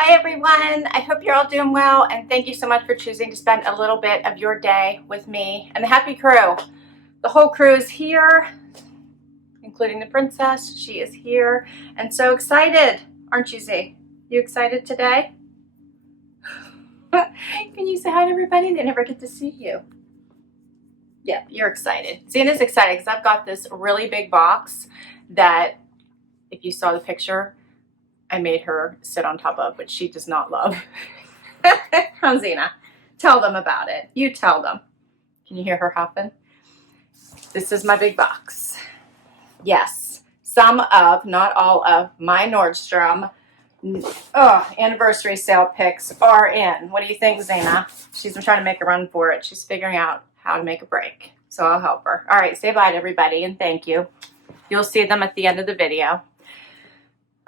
Hi everyone, I hope you're all doing well and thank you so much for choosing to spend a little bit of your day with me and the happy crew. The whole crew is here, including the princess. She is here and so excited, aren't you, Z? You excited today? Can you say hi to everybody? They never get to see you. Yeah, you're excited. Zena's excited because I've got this really big box that, if you saw the picture, I made her sit on top of, which she does not love. Come, Zena, tell them about it. You tell them. Can you hear her hopping? This is my big box. Yes, some of, not all of, my Nordstrom Anniversary Sale picks are in. What do you think, Zena? She's been trying to make a run for it. She's figuring out how to make a break, so I'll help her. All right, say bye to everybody and thank you. You'll see them at the end of the video.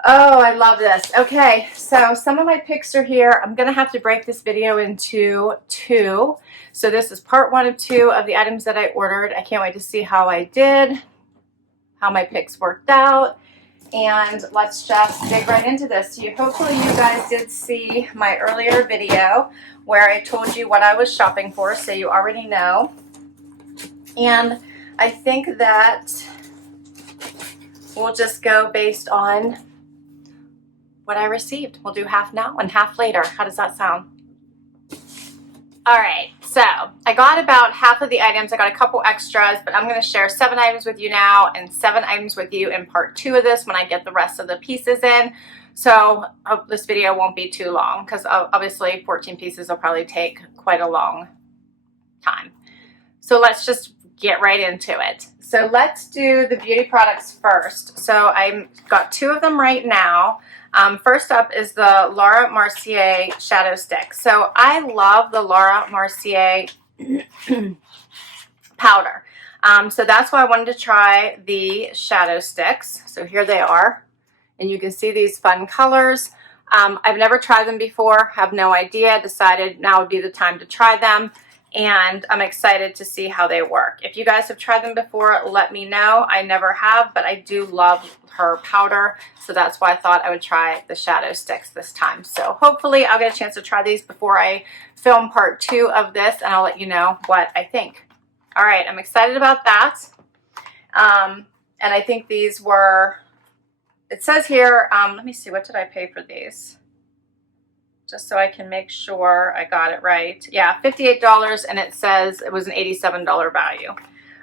Oh, I love this. Okay, so some of my picks are here. I'm going to have to break this video into two. So this is part 1 of 2 of the items that I ordered. I can't wait to see how I did, how my picks worked out, and let's just dig right into this. So hopefully you guys did see my earlier video where I told you what I was shopping for, so you already know. And I think that we'll just go based on what I received. We'll do half now and half later. How does that sound? All right, so I got about half of the items. I got a couple extras, but I'm going to share 7 items with you now and 7 items with you in part 2 of this when I get the rest of the pieces in. So this video won't be too long because obviously 14 pieces will probably take quite a long time. So let's just get right into it. So let's do the beauty products first. So I've got 2 of them right now. First up is the Laura Mercier Shadow Stick. So I love the Laura Mercier powder. So that's why I wanted to try the shadow sticks. So here they are. And you can see these fun colors. I've never tried them before, have no idea, decided now would be the time to try them. And I'm excited to see how they work. If you guys have tried them before, let me know. I never have, but I do love her powder. So that's why I thought I would try the shadow sticks this time. So hopefully I'll get a chance to try these before I film part 2 of this, and I'll let you know what I think. All right, I'm excited about that. And I think these were, it says here, let me see, what did I pay for these? Just so I can make sure I got it right. Yeah, $58, and it says it was an $87 value.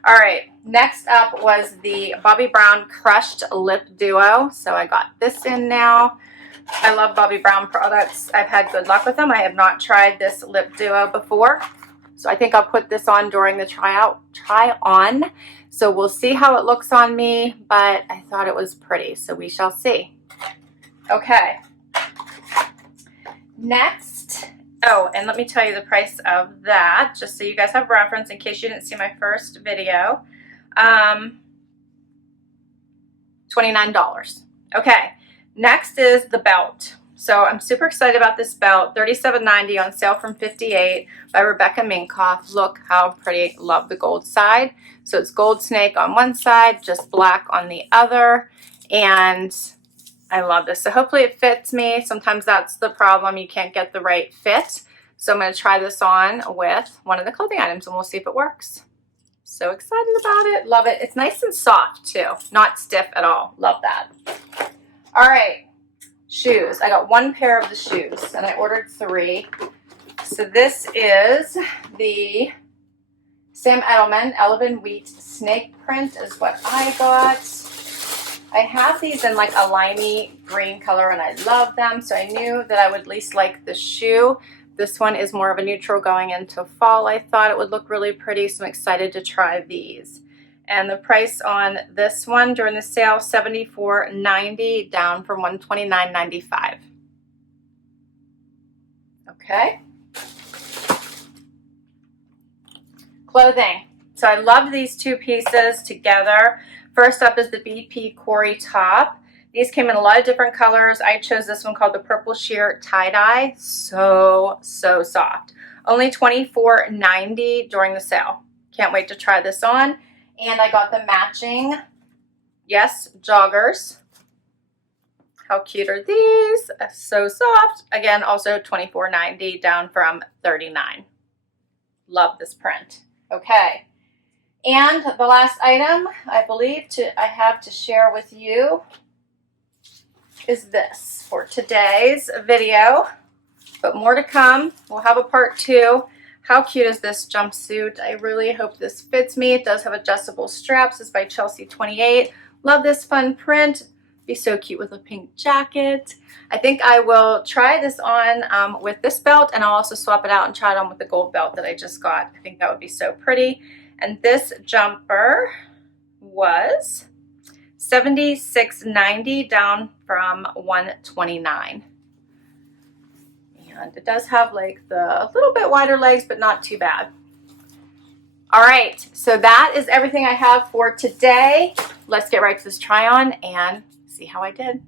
All right, next up was the Bobbi Brown Crushed Lip Duo. So I got this in now. I love Bobbi Brown products. I've had good luck with them. I have not tried this lip duo before. So I think I'll put this on during the try on. So we'll see how it looks on me, but I thought it was pretty, so we shall see. Okay. Next, oh, and let me tell you the price of that, just so you guys have reference in case you didn't see my first video. $29. Okay, next is the belt. So I'm super excited about this belt. $37.90 on sale from $58 by Rebecca Minkoff. Look how pretty. Love the gold side. So it's gold snake on one side, just black on the other, and I love this. So hopefully it fits me. Sometimes that's the problem. You can't get the right fit. So I'm going to try this on with one of the clothing items and we'll see if it works. So excited about it. Love it. It's nice and soft too. Not stiff at all. Love that. All right. Shoes. I got 1 pair of the shoes and I ordered 3. So this is the Sam Edelman Elven Wheat Snake Print is what I got. I have these in like a limey green color and I love them, so I knew that I would at least like the shoe. This one is more of a neutral going into fall. I thought it would look really pretty, so I'm excited to try these. And the price on this one during the sale, $74.90, down from $129.95. Okay. Clothing. So I love these 2 pieces together. First up is the BP Quarry top. These came in a lot of different colors. I chose this one called the Purple Sheer Tie-Dye. So soft. Only $24.90 during the sale. Can't wait to try this on. And I got the matching, yes, joggers. How cute are these? So soft. Again, also $24.90 down from $39. Love this print. Okay. And the last item I believe I have to share with you is this for today's video, but more to come. We'll have a part 2. How cute is this jumpsuit? I really hope this fits me. It does have adjustable straps. It's by Chelsea 28. Love this fun print. Be so cute with a pink jacket. I think I will try this on with this belt, and I'll also swap it out and try it on with the gold belt that I just got. I think that would be so pretty. And this jumper was $76.90 down from $129. And it does have like a little bit wider legs, but not too bad. All right, so that is everything I have for today. Let's get right to this try on and see how I did.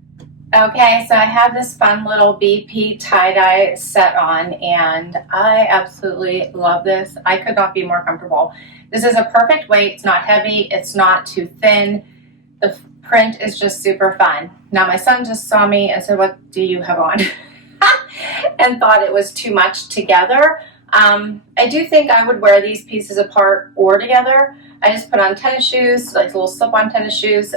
Okay, so I have this fun little BP tie-dye set on, and I absolutely love this. I could not be more comfortable. This is a perfect weight. It's not heavy. It's not too thin. The print is just super fun. Now, my son just saw me and said, "What do you have on?" and thought it was too much together. I do think I would wear these pieces apart or together. I just put on tennis shoes, like little slip-on tennis shoes.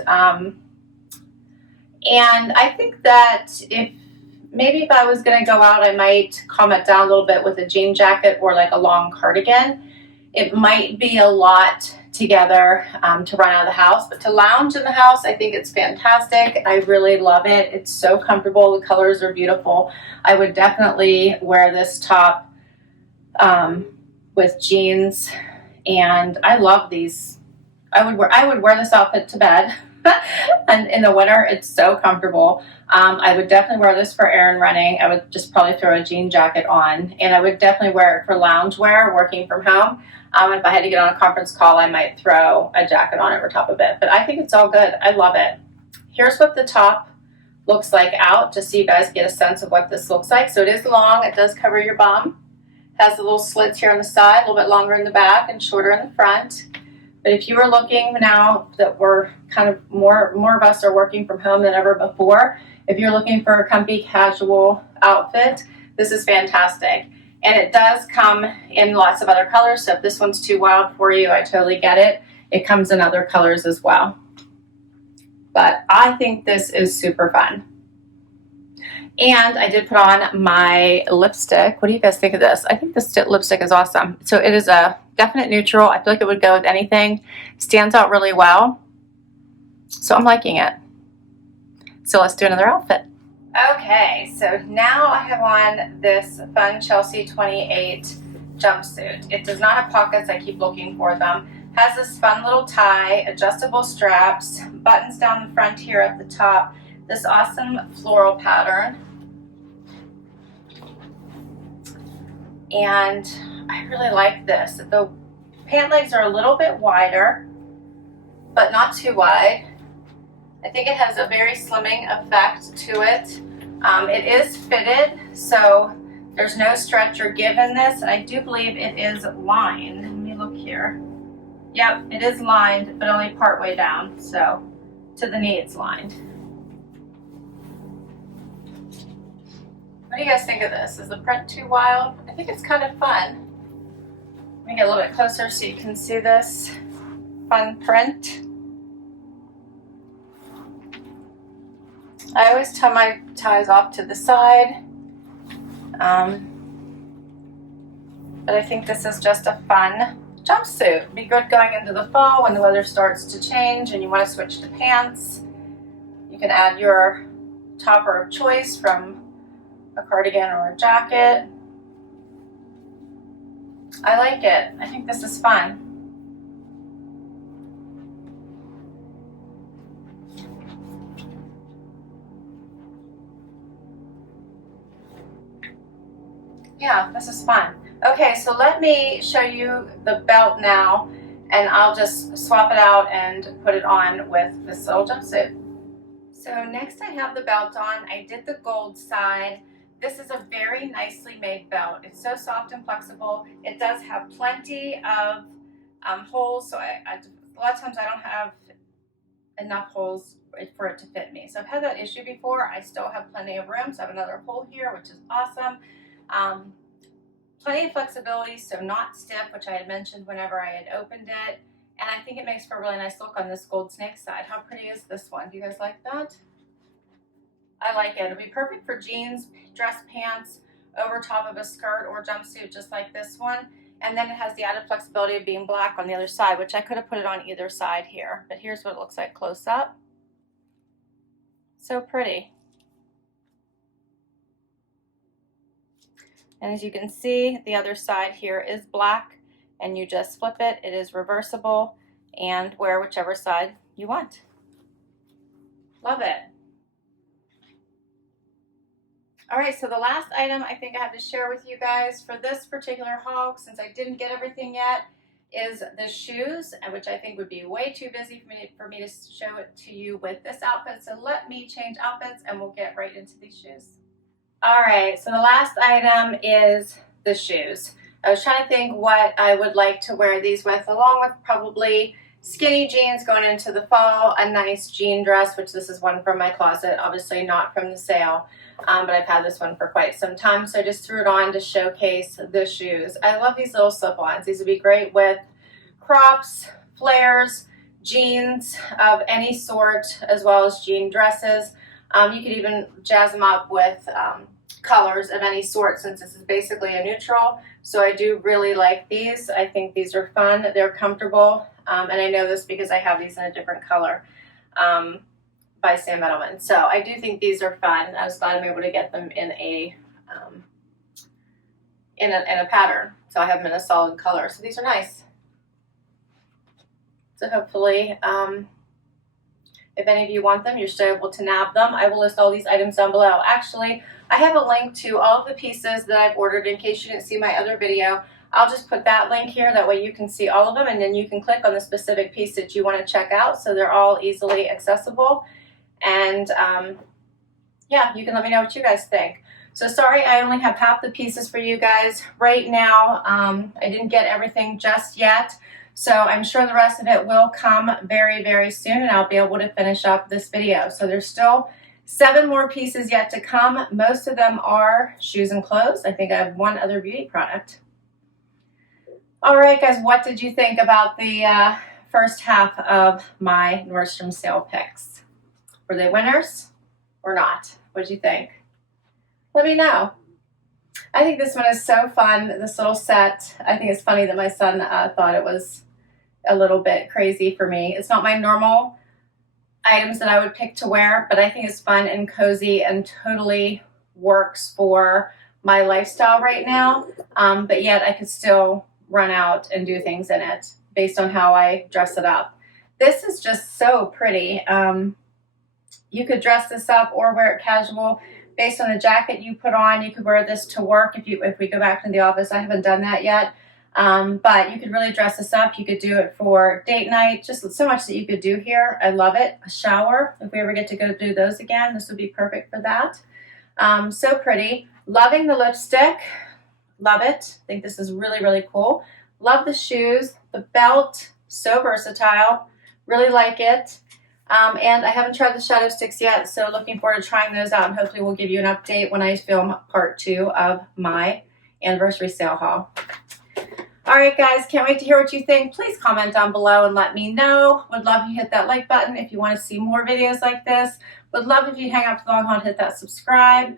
And I think that if I was going to go out, I might calm it down a little bit with a jean jacket or like a long cardigan. It might be a lot together to run out of the house, but to lounge in the house, I think it's fantastic. I really love it. It's so comfortable. The colors are beautiful. I would definitely wear this top with jeans, and I love these. I would wear this outfit to bed. And in the winter, it's so comfortable. I would definitely wear this for errand running. I would just probably throw a jean jacket on, and I would definitely wear it for lounge wear, working from home. If I had to get on a conference call, I might throw a jacket on over top of it, but I think it's all good. I love it. Here's what the top looks like out, just so you guys get a sense of what this looks like. So it is long. It does cover your bum. It has the little slits here on the side, a little bit longer in the back and shorter in the front. But if you were looking now that we're kind of more of us are working from home than ever before, if you're looking for a comfy casual outfit, this is fantastic. And it does come in lots of other colors. So if this one's too wild for you, I totally get it. It comes in other colors as well. But I think this is super fun. And I did put on my lipstick. What do you guys think of this? I think this lipstick is awesome. So it is a definite neutral. I feel like it would go with anything. Stands out really well. So I'm liking it. So let's do another outfit. Okay, so now I have on this fun Chelsea 28 jumpsuit. It does not have pockets. I keep looking for them. Has this fun little tie, adjustable straps, buttons down the front here at the top, this awesome floral pattern. And I really like this. The pant legs are a little bit wider, but not too wide. I think it has a very slimming effect to it. It is fitted, so there's no stretch or give in this. And I do believe it is lined. Let me look here. Yep, it is lined, but only part way down. So to the knee it's lined. What do you guys think of this? Is the print too wild? I think it's kind of fun. Let me get a little bit closer so you can see this fun print. I always tie my ties off to the side, but I think this is just a fun jumpsuit. Be good going into the fall when the weather starts to change and you want to switch to pants. You can add your topper of choice from a cardigan or a jacket. I like it. I think this is fun. Yeah, this is fun. Okay, so let me show you the belt now, and I'll just swap it out and put it on with this little jumpsuit. So next I have the belt on. I did the gold side. This is a very nicely made belt. It's so soft and flexible. It does have plenty of holes, so a lot of times I don't have enough holes for it to fit me. So I've had that issue before. I still have plenty of room, so I have another hole here, which is awesome. Plenty of flexibility, so not stiff, which I had mentioned whenever I had opened it. And I think it makes for a really nice look on this gold snake side. How pretty is this one? Do you guys like that? I like it. It'll be perfect for jeans, dress pants, over top of a skirt or jumpsuit, just like this one. And then it has the added flexibility of being black on the other side, which I could have put it on either side here. But here's what it looks like close up. So pretty. And as you can see, the other side here is black, and you just flip it. It is reversible and wear whichever side you want. Love it. All right, so the last item I think I have to share with you guys for this particular haul, since I didn't get everything yet, is the shoes, which I think would be way too busy for me to show it to you with this outfit. So let me change outfits and we'll get right into these shoes. All right, so the last item is the shoes. I was trying to think what I would like to wear these with, along with probably skinny jeans going into the fall, a nice jean dress, which this is one from my closet, obviously not from the sale, but I've had this one for quite some time, so I just threw it on to showcase the shoes. I love these little slip-ons. These would be great with crops, flares, jeans of any sort, as well as jean dresses. You could even jazz them up with colors of any sort, since this is basically a neutral. So I do really like these. I think these are fun. They're comfortable. And I know this because I have these in a different color by Sam Edelman. So I do think these are fun. I was glad I'm able to get them in a pattern. So I have them in a solid color. So these are nice. So hopefully, if any of you want them, you're still able to nab them. I will list all these items down below. Actually, I have a link to all of the pieces that I've ordered in case you didn't see my other video. I'll just put that link here. That way you can see all of them, and then you can click on the specific piece that you want to check out. So they're all easily accessible. And yeah, you can let me know what you guys think. So sorry, I only have half the pieces for you guys right now. I didn't get everything just yet. So I'm sure the rest of it will come very, very soon, and I'll be able to finish up this video. So there's still 7 more pieces yet to come. Most of them are shoes and clothes. I think I have one other beauty product. All right, guys, what did you think about the first half of my Nordstrom sale picks? Were they winners or not? What did you think? Let me know. I think this one is so fun, this little set. I think it's funny that my son thought it was a little bit crazy for me. It's not my normal items that I would pick to wear, but I think it's fun and cozy and totally works for my lifestyle right now. But yet I could still run out and do things in it based on how I dress it up. This is just so pretty. You could dress this up or wear it casual. Based on the jacket you put on, you could wear this to work if we go back to the office. I haven't done that yet. But you could really dress this up. You could do it for date night. Just so much that you could do here. I love it. A shower. If we ever get to go do those again, this would be perfect for that. So pretty. Loving the lipstick. Love it. I think this is really, really cool. Love the shoes. The belt. So versatile. Really like it. And I haven't tried the shadow sticks yet, so looking forward to trying those out, and hopefully we'll give you an update when I film part 2 of my anniversary sale haul. All right, guys, can't wait to hear what you think. Please comment down below and let me know. Would love if you hit that like button if you want to see more videos like this. Would love if you hang out for the long haul and hit that subscribe.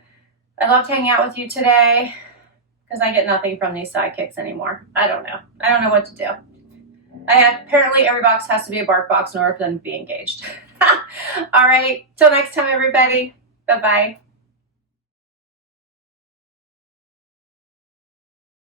I loved hanging out with you today because I get nothing from these sidekicks anymore. I don't know. I don't know what to do. Apparently every box has to be a bark box in order for them to be engaged. All right, till next time, everybody. Bye-bye.